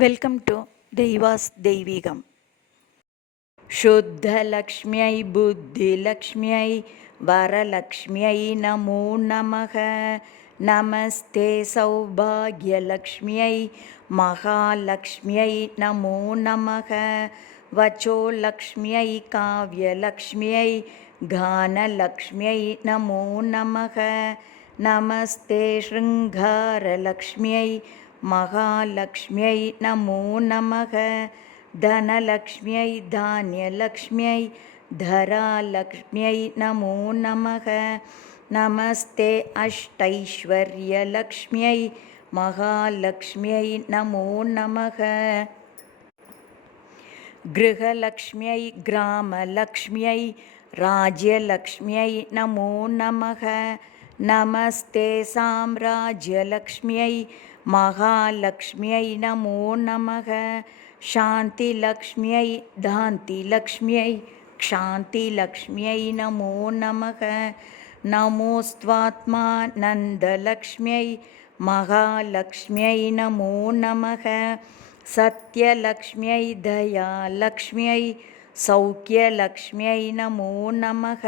वेल्कं to दैवास् दैविकम् शुद्धलक्ष्म्यै बुद्धिलक्ष्म्यै वरलक्ष्म्यै नमो नमः। नमस्ते सौभाग्यलक्ष्म्यै महालक्ष्म्यै नमो नमः। वचोलक्ष्म्यै काव्यलक्ष्म्यै गानलक्ष्म्यै नमो नमः। नमस्ते शृङ्गारलक्ष्म्यै महालक्ष्म्यै नमो नमः धनलक्ष्म्यै धान्यलक्ष्म्यै धरालक्ष्म्यै नमो नमः नमस्ते अष्टैश्वर्यलक्ष्म्यै महालक्ष्म्यै नमो नमः गृहलक्ष्म्यै ग्रामलक्ष्म्यै राज्यलक्ष्म्यै नमो नमः नमस्ते साम्राज्यलक्ष्म्यै महालक्ष्म्यै नमो नमः शान्तिलक्ष्म्यै दान्तिलक्ष्म्यै क्षान्तिलक्ष्म्यै नमो नमः नमोस्त्वात्मानन्दलक्ष्म्यै महालक्ष्म्यै नमो नमः सत्यलक्ष्म्यै दयालक्ष्म्यै सौख्यलक्ष्म्यै नमो नमः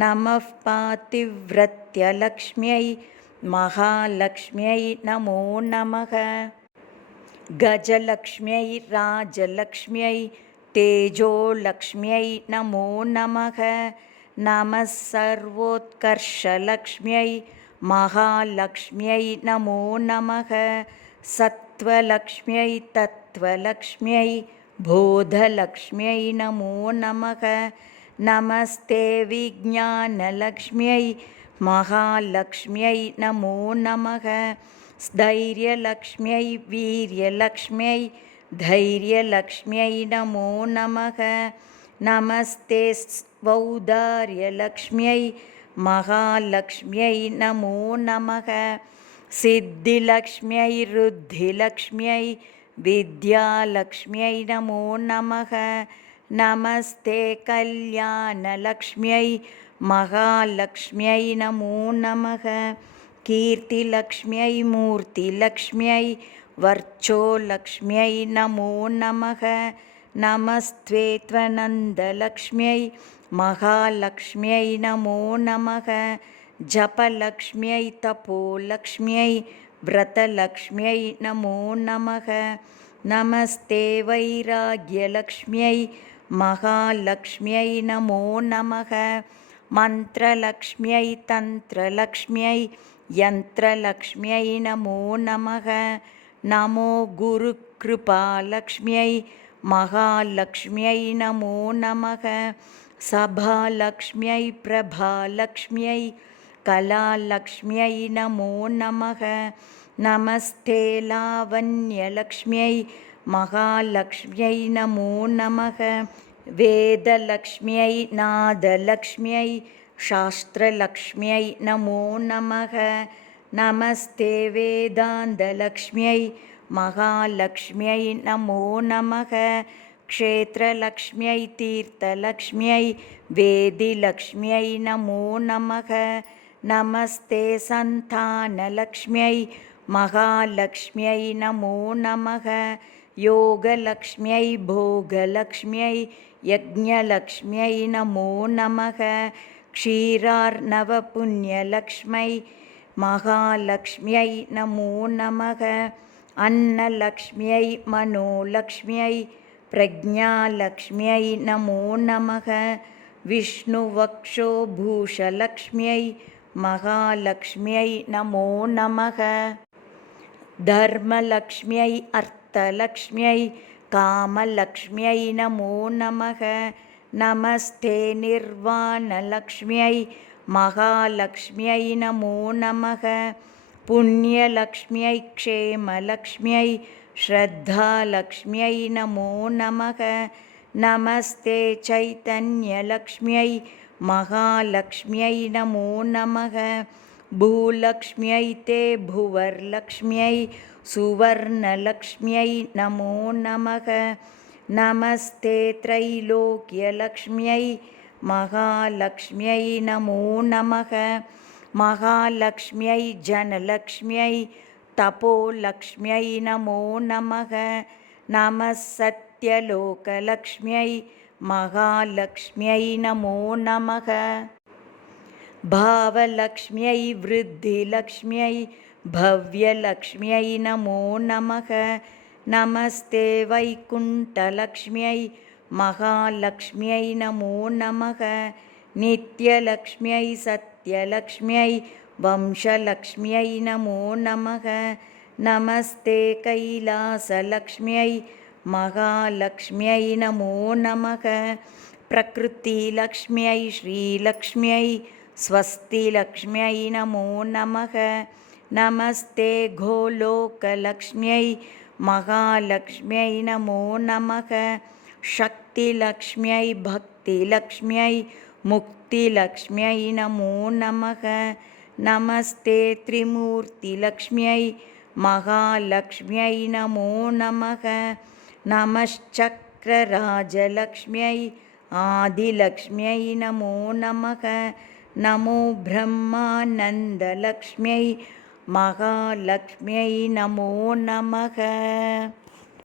नमः पातिव्रत्यलक्ष्म्यै महालक्ष्म्यै नमो नमः। गजलक्ष्म्यै, राजलक्ष्म्यै, तेजोलक्ष्म्यै नमो नमः। नमः सर्वोत्कर्षलक्ष्म्यै, महालक्ष्म्यै नमो नमः। सत्त्वलक्ष्म्यै, तत्त्वलक्ष्म्यै, बोधलक्ष्म्यै नमो नमः। नमस्ते विज्ञानलक्ष्म्यै महालक्ष्म्यै नमो नमः स्थैर्यलक्ष्म्यै वीर्यलक्ष्म्यै धैर्यलक्ष्म्यै नमो नमः नमस्ते वौदार्यलक्ष्म्यै महालक्ष्म्यै नमो नमः सिद्धिलक्ष्म्यै रुद्धिलक्ष्म्यै विद्यालक्ष्म्यै नमो नमः नमस्ते कल्याणलक्ष्म्यै महालक्ष्म्यै नमो नमः कीर्तिलक्ष्म्यै मूर्तिलक्ष्म्यै वर्चोलक्ष्म्यै नमो नमः नमस्त्वे त्वनन्दलक्ष्म्यै महालक्ष्म्यै नमो नमः जपलक्ष्म्यै तपोलक्ष्म्यै व्रतलक्ष्म्यै नमो नमः नमस्ते वैराग्यलक्ष्म्यै महालक्ष्म्यै नमो नमः मन्त्रलक्ष्म्यै तन्त्रलक्ष्म्यै यन्त्रलक्ष्म्यै नमो नमः नमो गुरुकृपालक्ष्म्यै महालक्ष्म्यै नमो नमः सभालक्ष्म्यै प्रभालक्ष्म्यै कलालक्ष्म्यै नमो नमः नमस्ते लावण्यलक्ष्म्यै महालक्ष्म्यै नमो नमः वेदलक्ष्म्यै नादलक्ष्म्यै शास्त्रलक्ष्म्यै नमो नमः नमस्ते वेदान्तलक्ष्म्यै महालक्ष्म्यै नमो नमः क्षेत्रलक्ष्म्यै तीर्थलक्ष्म्यै वेदिलक्ष्म्यै नमो नमः नमस्ते सन्तानलक्ष्म्यै महालक्ष्म्यै नमो नमः योगलक्ष्म्यै भोगलक्ष्म्यै यज्ञलक्ष्म्यै नमो नमः क्षीरार्णवपुण्यलक्ष्मै महालक्ष्म्यै नमो नमः अन्नलक्ष्म्यै मनोलक्ष्म्यै प्रज्ञालक्ष्म्यै नमो नमः विष्णुवक्षोभूषलक्ष्म्यै महालक्ष्म्यै नमो नमः धर्मलक्ष्म्यै अर्थलक्ष्म्यै कामलक्ष्म्यै नमो नमः नमस्ते निर्वाणलक्ष्म्यै महालक्ष्म्यै नमो नमः पुण्यलक्ष्म्यै क्षेमलक्ष्म्यै श्रद्धालक्ष्म्यै नमो नमः नमस्ते चैतन्यलक्ष्म्यै महालक्ष्म्यै नमो नमः भूलक्ष्म्यै ते भुवर्लक्ष्म्यै सुवर्णलक्ष्म्यै नमो नमः। नमस्ते त्रैलोक्यलक्ष्म्यै महालक्ष्म्यै नमो नमः। महालक्ष्म्यै जनलक्ष्म्यै तपोलक्ष्म्यै नमो नमः। नमः सत्यलोकलक्ष्म्यै महालक्ष्म्यै नमो नमः। भावलक्ष्म्यै वृद्धिलक्ष्म्यै भव्यलक्ष्म्यै नमो नमः नमस्ते वैकुण्ठलक्ष्म्यै महालक्ष्म्यै नमो नमः नित्यलक्ष्म्यै सत्यलक्ष्म्यै वंशलक्ष्म्यै नमो नमः नमस्ते कैलासलक्ष्म्यै महालक्ष्म्यै नमो नमः प्रकृतिलक्ष्म्यै श्रीलक्ष्म्यै स्वस्तिलक्ष्म्यै नमो नमः। नमस्ते गोलोकलक्ष्म्यै, महालक्ष्म्यै नमो नमः। शक्तिलक्ष्म्यै, भक्तिलक्ष्म्यै, मुक्तिलक्ष्म्यै नमो नमः। नमस्ते त्रिमूर्तिलक्ष्म्यै, महालक्ष्म्यै नमो नमः। नमश्चक्रराजलक्ष्म्यै, आदिलक्ष्म्यै नमो नमः। नमो ब्रह्मानन्दलक्ष्म्यै महालक्ष्म्यै नमो नमः